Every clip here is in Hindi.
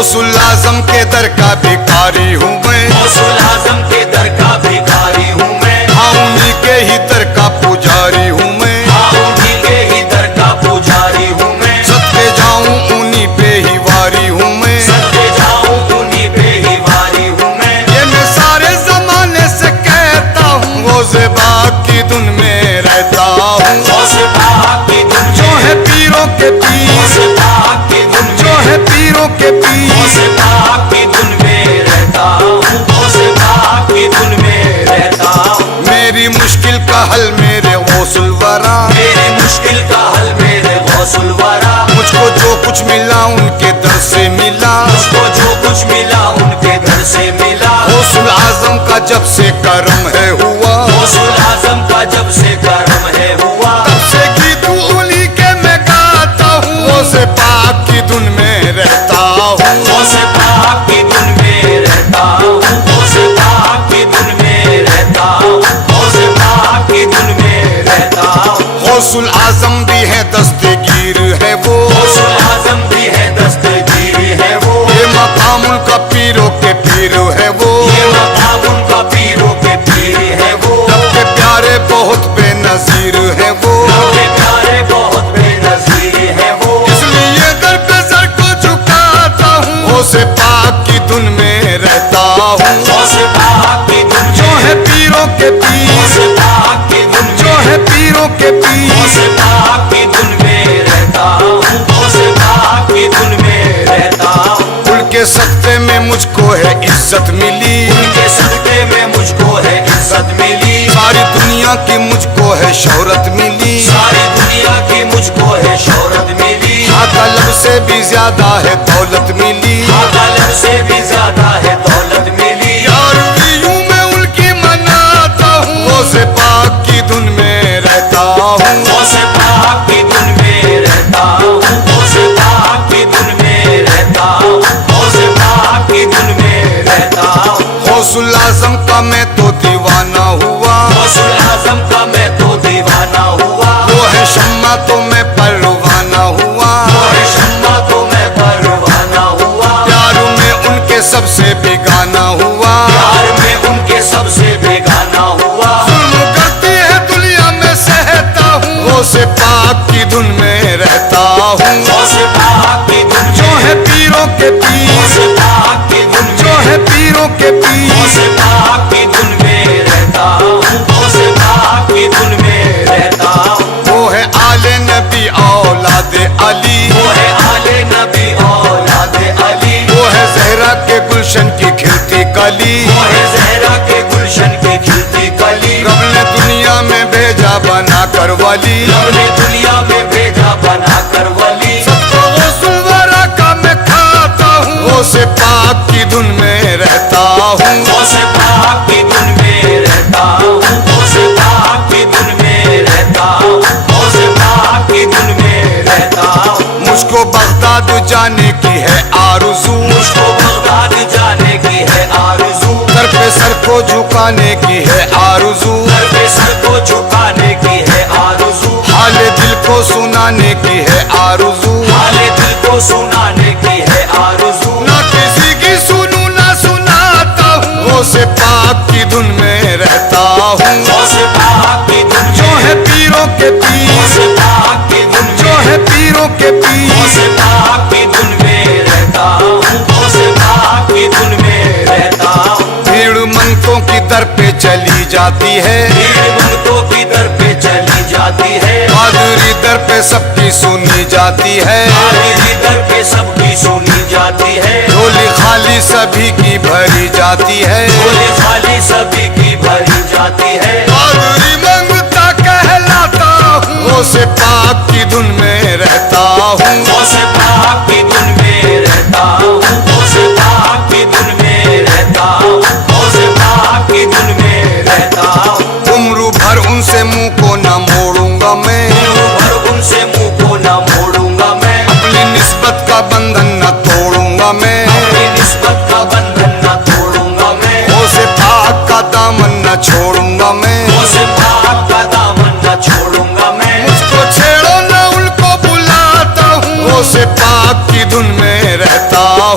गौसुल आजम के दर का भिखारी हूँ मैं, गौसुल आजम के दर का भिखारी हूँ मैं, हाँ उन्हीं के ही दर का पुजारी हूँ मैं, हाँ उन्हीं के ही दर का पुजारी हूँ मैं, सदके जाऊँ उन्हीं पे ही वारी हूँ मैं, सदके जाऊँ उन्हीं पे ही वारी हूँ मैं। ये मैं सारे जमाने से कहता हूँ, गौसे पाक की धुन में रहता हूँ, गौसे पाक की धुन जो है पीरों के पीर, गौसे पाक की धुन जो है पीरों के पीर, गौसे पाक की धुन में रहता हूँ, गौसे पाक की धुन में रहता हूँ। मेरी मुश्किल का हल मेरे गौसुल वरा, मेरी मुश्किल का हल मेरे गौसुल वरा, मुझको जो कुछ मिला उनके दर से मिला, मुझको जो कुछ मिला उनके दर से मिला। गौसुल आजम का जब से करम है हुआ, गौसुल आजम का जब से करम है हुआ, तब से गीत उन्हीं के मैं गाता हूँ, गौसे पाक की धुन में रहता हूँ, गौसे पाक की धुन में रहता हूँ, गौसे पाक की धुन में रहता हूँ, गौसे पाक की धुन में रहता हूँ। गौसुल आजम भी है दस्तगीर है वो, गौसुल आजम भी है दस्तगीर है वो, ये मकाम उनका पीरों के पीर है वो, ये मकाम उनका पीरों के पीर है वो, रब के प्यारे बहुत बेनजीर है वो, के प्यारे बहुत बेनजीर है वो, इसलिए दर पे सर को झुकाता हूँ, गौसे पाक की धुन में रहता हूँ, गौसे पाक की धुन जो है पीरों के पीर, गौसे पाक की धुन जो है पीरों के पीर, गौसे पाक की धुन में रहता हूँ, गौसे पाक की धुन में रहता हूँ। उनके सत्ते में मुझको है इज्जत मिली, उनके सदके में मुझको है इज्जत मिली, सारी दुनिया की मुझको है शोहरत मिली, सारी दुनिया की मुझको है शोहरत मिली, हाँ तलब से भी ज्यादा है दौलत मिली, गलत से भी ज्यादा है दौलत मिली। यार भी यूं मैं उनकी मनाता हूँ, गौसे पाक की धुन में रहता हूँ, गौसे पाक की धुन में रहता हूँ, गौसे पाक की धुन में रहता हूँ, गौसे पाक की धुन में रहता हूँ। गौसुल आजम का मैं तो दीवाना हुआ, गौसुल आजम का मैं तो दीवाना हुआ, वो है शम्मा तो मैं परवाना हुआ, और शम्मा तो मैं परवाना हुआ, प्यार में उनके सबसे बेगाना हुआ, प्यार में उनके सबसे बेगाना हुआ, जुल्म करती है दुनिया में सहता हूँ, गौसे पाक की धुन में रहता हूँ, गौसे पाक की धुन जो है पीरों के पीर, गौसे पाक की धुन जो है पीरों के पीर, गौसे पाक की धुन में रहता हूँ, गौसे पाक की धुन में रहता हूँ। वो है आले नबी औलादे अली, वो है आले नबी औलादे अली, वो है जहरा के गुलशन की खिलती कली, वो है जहरा के गुलशन की खिलती कली, रब ने दुनिया में भेजा बना कर वली, रब ने दुनिया में भेजा बना कर वली, सबको गौसुल वरा का मैं खाता हूँ, गौसे पाक की धुन में रहता हूँ, गौसे पाक की धुन में रहता हूँ, गौसे पाक की धुन में रहता हूँ, गौसे पाक की धुन में रहता हूँ। मुझको बगदाद जाने की है आरज़ू, मुझको बगदाद जाने की है आरज़ू, सर पे सर को झुकाने की है आरज़ू, सर पे सर को झुकाने की है आरज़ू, हाले दिल को सुनाने की है आरज़ू, हाले दिल को सुनाने की है आरज़ू, ना किसी की सुनूं ना सुनाता हूँ, गौसे पाक की धुन में रहता हूँ, गौसे पाक की धुन जो है पीरों के पीर, गौसे पाक की धुन जो है पीरों के पीर, गौसे पाक की धुन में रहता हूँ, गौसे पाक की धुन में रहता हूँ। भीड़ मंगतों की दर पे चली जाती है, भीड़ मंगतों की दर पे चली जाती है, कादरी दर पे सबकी सुनी जाती है, कादरी दर पे सबकी सुनी जाती है, झोली खाली सभी की भरी जाती है, झोली खाली सभी की भरी जाती है, कादरी मंगता कहलाता हूँ, गौसे पाक की धुन में रहता हूँ, गौसे पाक की धुन में रहता हूँ, गौसे पाक की धुन में रहता हूँ, गौसे पाक की धुन में रहता हूँ। उम्र भर उनसे मुंह को न मोड़ूंगा मैं, उम्र भर उनसे मुंह को न मोड़ूंगा मैं, अपनी निस्बत का बंधन न तोड़ूंगा मैं, अपनी निस्बत का बंधन न तोड़ूंगा मैं, गौसे पाक का दामन न छोड़ूंगा मैं, गौसे पाक का दामन न छोड़ूंगा मैं, मुझको छेड़ो न उनको बुलाता हूँ, गौसे पाक की धुन में रहता हूँ,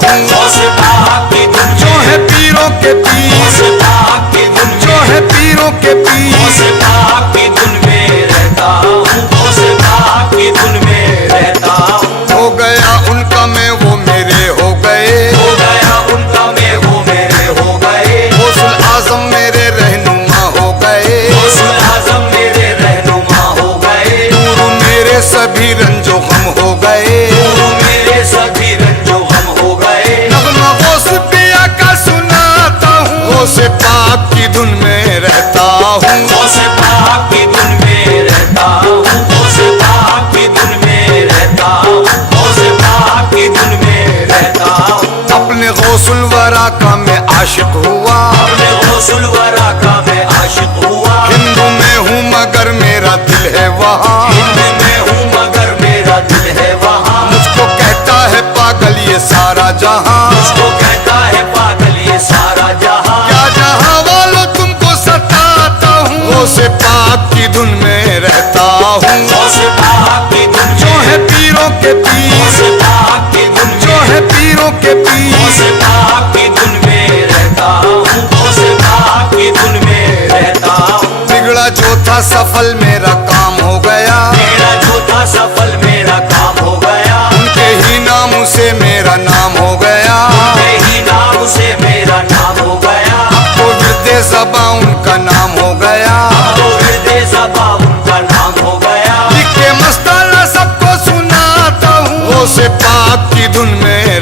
के गौस पीर, पाक की धुन जो में, है पीरों के गौस पीर। पाक की धुन में रहता हूँ, गौस पाक की धुन में रहता हूँ। हो गया उनका मैं वो मेरे हो गए, हो गया उनका मैं वो मेरे हो गए, गौसुल आजम मेरे रहनुमा हो गए, गौसुल आजम मेरे रहनुमा हो गए, दूर मेरे सभी रंजो गम हो गए। दूर मेरे सभी रंजो गम हो गए। नगमा गौस पिया का सुनाता हूँ, गौस पाक की धुन में रहता हूँ। गौस पाक की धुन में रहता हूँ, गौस पाक की धुन में रहता हूँ, गौस पाक की धुन में रहता हूँ। अपने गौसुल वरा का मैं आशिक हुआ, अपने गौसुल वरा का मैं आशिक हुआ। हिंदू में हूँ मगर मेरा दिल है वहाँ, हिंद में हूँ मगर मेरा दिल है वहाँ। मुझको कहता है पागल ये सारा जहाँ। मुझको कहता है पागल ये सारा जहाँ। क्या जहाँ वालों तुमको सताता हूँ, गौस पाक की धुन में रहता हूँ। गौस पाक की धुन जो में, है पीरों के गौस पीर, पाक की धुन जो में, है पीरों के गौस पीर। पाक की धुन में रहता हूँ, गौस पाक की धुन में रहता हूँ। बिगड़ा जो था सफल मेरा काम हो गया, मेरा जो था सफल मेरा काम हो गया। उनके ही नाम से मेरा नाम हो गया। उनके ही नाम से मेरा नाम हो गया। तो विरदे ज़बां उनका नाम हो गया, तो विरदे ज़बां उनका नाम हो गया। लिख के मस्ताना सबको सुनाता हूँ, गौस पाक की धुन में